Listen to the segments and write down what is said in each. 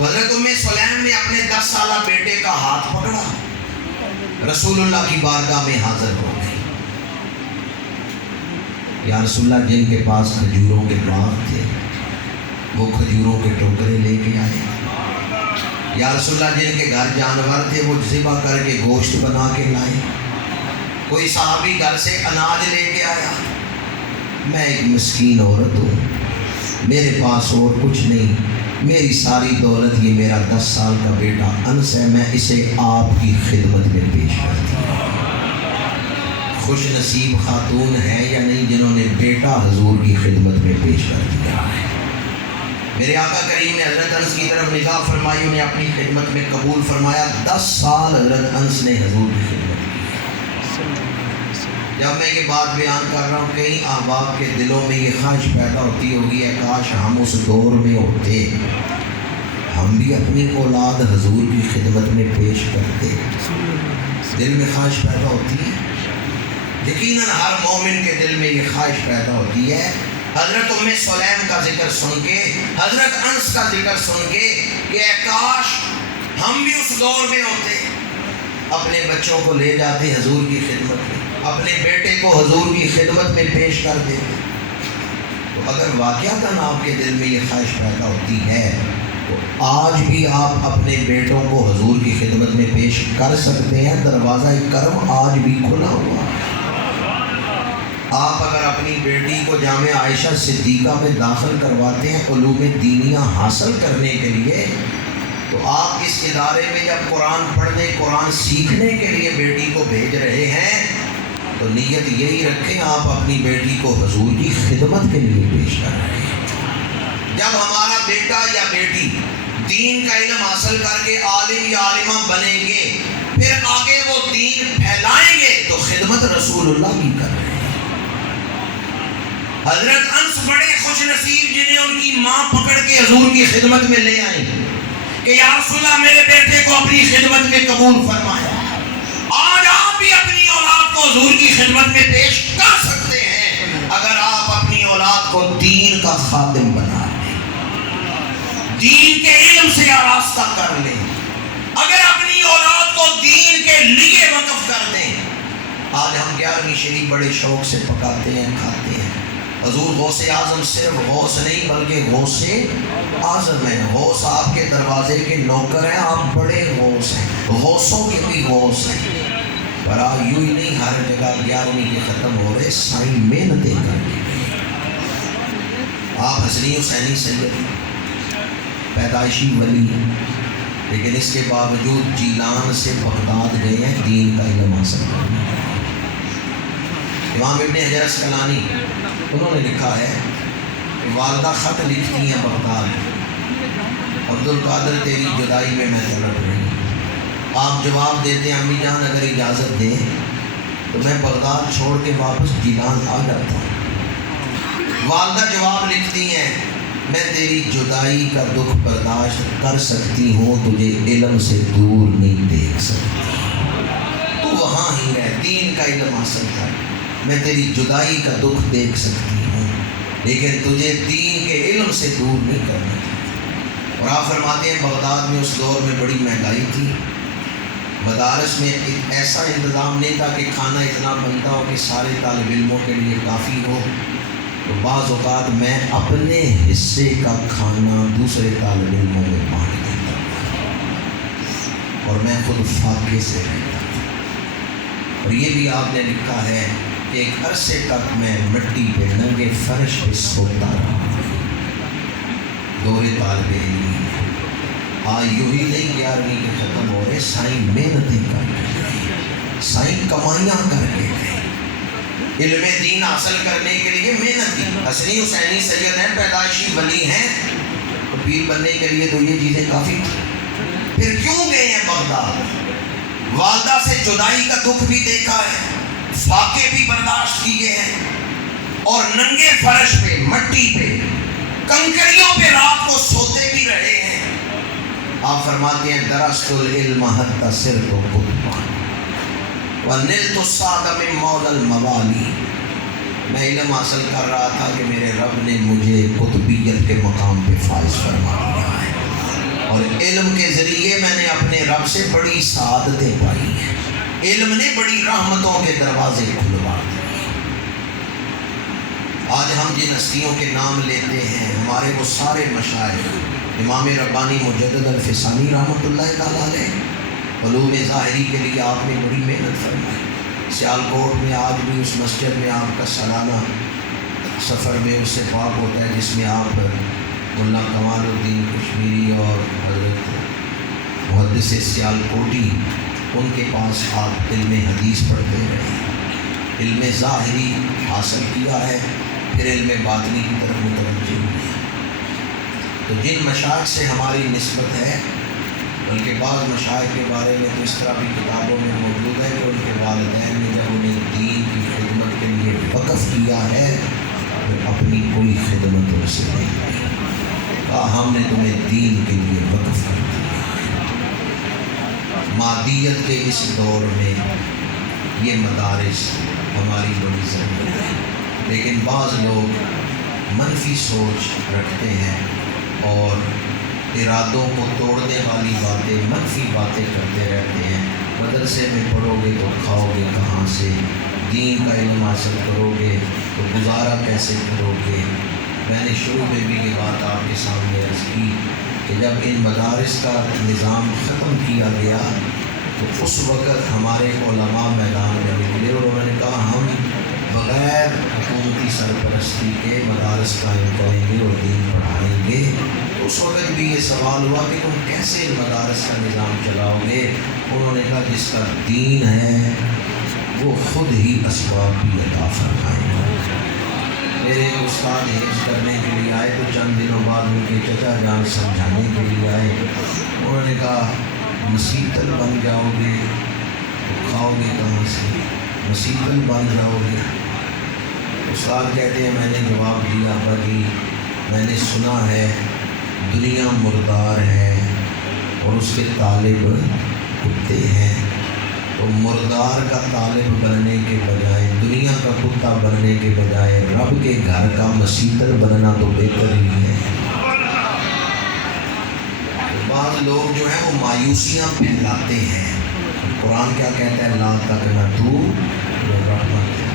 تو حضرت ام سلیم نے اپنے 10 سالہ بیٹے کا ہاتھ پکڑا، رسول اللہ کی بارگاہ میں حاضر ہو گئی۔ یا رسول اللہ، جن کے پاس کھجوروں کے باغ تھے وہ کھجوروں کے ٹوکرے لے کے آئے۔ یا رسول اللہ، جن کے گھر جانور تھے وہ ذبح کر کے گوشت بنا کے لائے۔ کوئی صحابی گھر سے اناج لے کے آیا۔ میں ایک مسکین عورت ہوں، میرے پاس اور کچھ نہیں، میری ساری دولت یہ میرا 10 سال کا بیٹا انس ہے، میں اسے آپ کی خدمت میں پیش کرتی ہوں۔ خوش نصیب خاتون ہے یا نہیں جنہوں نے بیٹا حضور کی خدمت میں پیش کر دیا ہے۔ میرے آقا کریم نے حضرت انس کی طرف نگاہ فرمائی، انہیں اپنی خدمت میں قبول فرمایا۔ 10 سال حضرت انس نے حضور کی خدمت کی۔ جب میں یہ بات بیان کر رہا ہوں، کئی احباب کے دلوں میں یہ خواہش پیدا ہوتی ہوگی ہے کاش ہم اس دور میں ہوتے، ہم بھی اپنی اولاد حضور کی خدمت میں پیش کرتے۔ دل میں خواہش پیدا ہوتی ہے، یقیناً ہر مومن کے دل میں یہ خواہش پیدا ہوتی ہے۔ حضرت ام سلیم کا ذکر سن کے، حضرت انس کا ذکر سن کے کہ اے کاش ہم بھی اس دور میں ہوتے، اپنے بچوں کو لے جاتے حضور کی خدمت میں، اپنے بیٹے کو حضور کی خدمت میں پیش کر دیتے۔ تو اگر واقعتاً آپ کے دل میں یہ خواہش پیدا ہوتی ہے تو آج بھی آپ اپنے بیٹوں کو حضور کی خدمت میں پیش کر سکتے ہیں۔ دروازہ کرم آج بھی کھلا ہوا ہے۔ آپ اگر اپنی بیٹی کو جامعہ عائشہ صدیقہ میں داخل کرواتے ہیں علوم دینیہ حاصل کرنے کے لیے، تو آپ اس ادارے میں جب قرآن پڑھنے، قرآن سیکھنے کے لیے بیٹی کو بھیج رہے ہیں تو نیت یہی رکھیں آپ اپنی بیٹی کو حضور کی خدمت کے لیے پیش کر رہے ہیں۔ جب ہمارا بیٹا یا بیٹی دین کا علم حاصل کر کے عالم یا عالمہ بنیں گے، پھر آگے وہ دین پھیلائیں گے تو خدمت رسول اللہ کی کر رہے ہیں۔ حضرت انس بڑے خوش نصیب جنہیں ان کی ماں پکڑ کے حضور کی خدمت میں لے آئیں کہ یا رسول اللہ میرے بیٹے کو اپنی خدمت میں قبول فرمایا۔ آج آپ بھی اپنی اولاد کو حضور کی خدمت میں پیش کر سکتے ہیں اگر آپ اپنی اولاد کو دین کا خادم بنا لیں، دین کے علم سے آراستہ کر لیں، اگر اپنی اولاد کو دین کے لیے وقف کر دیں۔ آج ہم 11ویں شریف بڑے شوق سے پکاتے ہیں، کھاتے ہیں۔ حضور غوث اعظم صرف غوث نہیں بلکہ غوث اعظم ہیں۔ غوث آپ کے دروازے کے نوکر ہیں، آپ بڑے غوث ہیں، غوثوں کے بھی غوث ہیں۔ پر آج یوں ہی نہیں ہر جگہ 11ویں کے ختم ہو رہے، سائیں محنتیں کر کے آپ حسنی حسینی سید پیدائشی ولی ہیں، لیکن اس کے باوجود جیلان سے بغداد گئے ہیں دین کا علم حاصل کرنے۔ امام ابن حجر عسقلانی انہوں نے لکھا ہے کہ والدہ خط لکھتی ہیں بغداد، عبد القادر تیری جدائی میں تڑپ رہی ہوں۔ آپ جواب دیتے ہیں امی جان اگر اجازت دیں تو میں بغداد چھوڑ کے واپس جیلان آ جاتا ہوں۔ والدہ جواب لکھتی ہیں میں تیری جدائی کا دکھ برداشت کر سکتی ہوں، تجھے علم سے دور نہیں دیکھ سکتی، تو وہاں ہی رہ، دین کا علم حاصل کر، میں تیری جدائی کا دکھ دیکھ سکتی ہوں لیکن تجھے دین کے علم سے دور نہیں کرنا چاہتی۔ اور آپ فرماتے ہیں بغداد میں اس دور میں بڑی مہنگائی تھی، مدارس میں ایسا انتظام نہیں تھا کہ کھانا اتنا بنتا ہو کہ سارے طالب علموں کے لیے کافی ہو، تو بعض اوقات میں اپنے حصے کا کھانا دوسرے طالب علموں میں بانٹ دیتا اور میں خود فاقے سے رہتا تھا۔ اور یہ بھی آپ نے لکھا ہے کہ ایک عرصے تک میں مٹی پہ ننگے فرش پہ سوتا رہا۔ دور طالب علم آج یوں ہی نہیں 11ویں کے ختم ہو رہے، سائیں محنتیں کر کے گئے، سائیں کمائیاں کر کے گئے، علم دین حاصل کرنے کے لیے محنت کی۔ حسنی حسینی سید ہیں، پیدائشی ولی ہیں، تو پیر بننے کے لیے تو یہ چیزیں کافی تھیں۔ پھر کیوں گئے ہیں بغداد؟ والدہ سے جدائی کا دکھ بھی دیکھا ہے، فاقے بھی برداشت کیے ہیں، اور ننگے فرش پہ، مٹی پہ، کنکریوں پہ رات کو سوتے بھی رہے ہیں۔ آپ فرماتے ہیں درست العلم حتی صرت قطبان ونلت السعد من مولا الموالی، میں علم حاصل کر رہا تھا کہ میرے رب نے مجھے قطبیت کے مقام پہ فائز فرما دیا ہے۔ اور علم کے ذریعے میں نے اپنے رب سے بڑی سعادتیں پائی ہیں، علم نے بڑی رحمتوں کے دروازے کھلوا دیے۔ آج ہم جن ہستیوں کے نام لیتے ہیں، ہمارے وہ سارے مشائخ، امام ربانی مجدد الفسانی رحمۃ اللہ تعالیٰ علیہ، علوم ظاہری کے لیے آپ نے بڑی محنت فرمائی۔ سیالکوٹ میں آج بھی اس مسجد میں آپ کا سالانہ سفر میں اس سے پاک ہوتا ہے جس میں آپ ملا کمال الدین کشمیری اور حضرت محدث سیالکوٹی ان کے پاس آپ علم حدیث پڑھتے رہے، علم ظاہری حاصل کیا ہے، پھر علم باطنی کی طرف متوجہ ہوئے۔ تو جن مشائخ سے ہماری نسبت ہے، بلکہ بعض مشائخ کے بارے میں تو اس طرح بھی کتابوں میں موجود ہے کہ ان کے والدین نے جب انہیں دین کی خدمت کے لیے وقف کیا ہے تو اپنی کوئی خدمت ان سے نہیں کی، کہا ہم نے تمہیں دین کے لیے وقف کر دیا ہے۔ مادیت کے اس دور میں یہ مدارس ہماری بڑی ضرورت ہے، لیکن بعض لوگ منفی سوچ رکھتے ہیں اور ارادوں کو توڑنے والی باتیں، منفی باتیں کرتے رہتے ہیں۔ مدرسے میں پڑھو گے تو کھاؤ گے کہاں سے، دین کا علم حاصل کرو گے تو گزارا کیسے کرو گے۔ میں نے شروع میں بھی یہ بات آپ کے سامنے عرض کی کہ جب ان مدارس کا نظام ختم کیا گیا تو اس وقت ہمارے علماء میدان میں نکلے اور انہوں نے کہا ہم بغیر حکومتی سرپرستی کے مدارس قائم کریں گے اور دین پڑھائیں گے۔ تو اس وقت بھی یہ سوال ہوا کہ تم کیسے مدارس کا نظام چلاؤ گے؟ انہوں نے کہا جس کا دین ہے وہ خود ہی اسباب بھی عطا فرمائے گا۔ میرے استاد حفظ کرنے کے لیے آئے تو چند دنوں بعد ان کے چچا جان سمجھانے کے لیے آئے، انہوں نے کہا مسیتل بن جاؤ گے تو کھاؤ گے کہاں سے، مسیتل بن جاؤ گے۔ استاد کہتے ہیں میں نے جواب دیا ابا جی میں نے سنا ہے دنیا مردار ہے اور اس کے طالب کتے ہیں، تو مردار کا طالب بننے کے بجائے، دنیا کا کتا بننے کے بجائے رب کے گھر کا مسیتل بننا تو بہتر ہی ہے۔ بعض لوگ جو ہیں وہ مایوسیاں پھیلاتے ہیں، قرآن کیا کہتا ہے لا تقنطوا من رحمت اللہ۔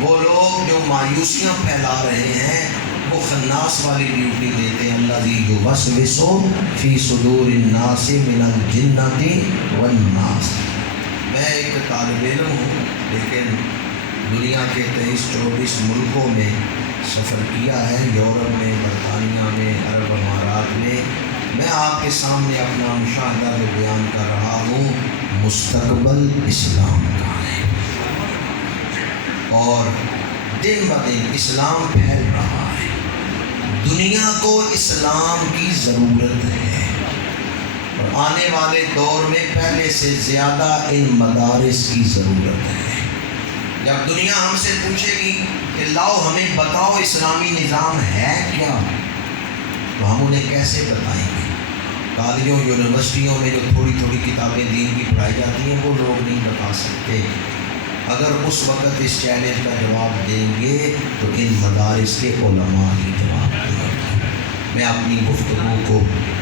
وہ لوگ جو مایوسیاں پھیلا رہے ہیں وہ خناس والی ڈیوٹی دیتے ہیں، الذی یوسوس فی صدور الناس من الجنۃ والناس۔ میں ایک طالب علم ہوں لیکن دنیا کے 23-24 ملکوں میں سفر کیا ہے، یورپ میں، برطانیہ میں، عرب امارات میں۔ میں آپ کے سامنے اپنا مشاہدہ میں بیان کر رہا ہوں، مستقبل اسلام کا ہے اور دن بدن اسلام پھیل رہا ہے، دنیا کو اسلام کی ضرورت ہے اور آنے والے دور میں پہلے سے زیادہ ان مدارس کی ضرورت ہے۔ جب دنیا ہم سے پوچھے گی کہ لاؤ ہمیں بتاؤ اسلامی نظام ہے کیا، تو ہم انہیں کیسے بتائیں گے؟ کالجوں یونیورسٹیوں میں جو تھوڑی تھوڑی کتابیں دین کی پڑھائی جاتی ہیں وہ لوگ نہیں بتا سکتے۔ اگر اس وقت اس چیلنج کا جواب دیں گے تو ان مدارس کے علماء ہی جواب دیں گے۔ میں اپنی گفتگو کو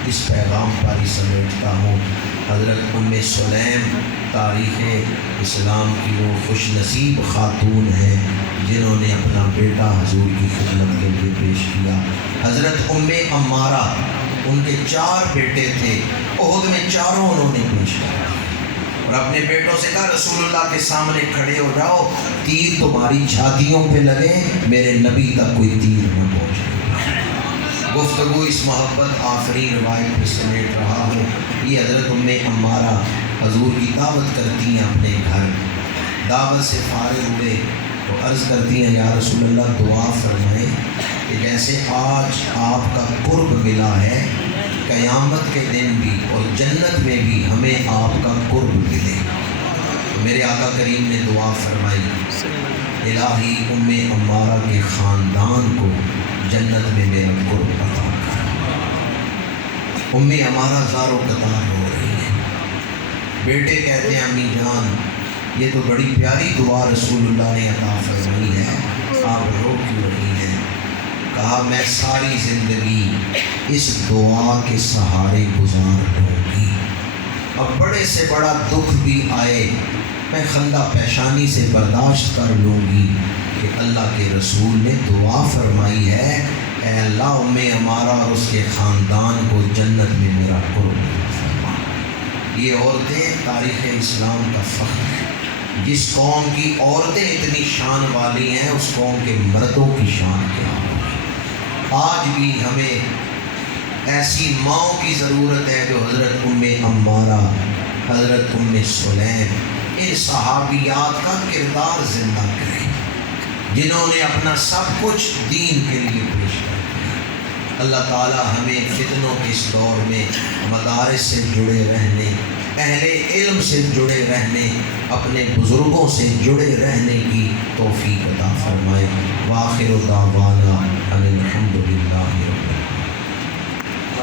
اس پیغام پر ہی سمیٹتا ہوں۔ حضرت ام سلیم تاریخ اسلام کی وہ خوش نصیب خاتون ہیں جنہوں نے اپنا بیٹا حضور کی خدمت کے لیے پیش کیا۔ حضرت ام عمارہ، ان کے 4 بیٹے تھے، احد میں چاروں انہوں نے پیش کیا اور اپنے بیٹوں سے کہا رسول اللہ کے سامنے کھڑے ہو جاؤ، تیر تمہاری چھاتیوں پہ لگے، میرے نبی تک کوئی تیر نہ پہنچے۔ گفتگو اس محبت آفرین روایت پہ سمیٹ رہا ہوں۔ یہ حضرت ام عمارہ حضور کی دعوت کرتی ہیں اپنے گھر، دعوت سے فارغ ہوئے تو عرض کرتی ہیں یا رسول اللہ دعا فرمائیں کہ جیسے آج آپ کا قرب ملا ہے قیامت کے دن بھی اور جنت میں بھی ہمیں آپ کا قرب ملے۔ تو میرے آقا کریم نے دعا فرمائی الہی ام عمارہ کے خاندان کو جنت میں میرا قرب عطا کر۔ ام عمارہ زار و قطار ہو رہی ہے، بیٹے کہتے ہیں امی جان یہ تو بڑی پیاری دعا رسول اللہ نے عطا فرمائی ہے، آپ رو کیوں رہی ہیں؟ کہا میں ساری زندگی اس دعا کے سہارے گزار لوں گی، اب بڑے سے بڑا دکھ بھی آئے میں خندہ پیشانی سے برداشت کر لوں گی کہ اللہ کے رسول نے دعا فرمائی ہے اے اللہ میں ہمارا اور اس کے خاندان کو جنت میں میرا قرب فرما۔ یہ عورتیں تاریخ اسلام کا فخر ہے۔ جس قوم کی عورتیں اتنی شان والی ہیں اس قوم کے مردوں کی شان کیا ہو۔ آج بھی ہمیں ایسی ماؤں کی ضرورت ہے جو حضرت ام عمارہ، حضرت ام سلیم، ان صحابیات کا کردار زندہ کریں جنہوں نے اپنا سب کچھ دین کے لیے پیش کر دیا۔ اللہ تعالی ہمیں فتنوں کے اس دور میں مدارس سے جڑے رہنے، اہل علم سے جڑے رہنے، اپنے بزرگوں سے جڑے رہنے کی توفیق عطا فرمائے۔ وآخر دعوانا ان الحمد للہ رب العالمین۔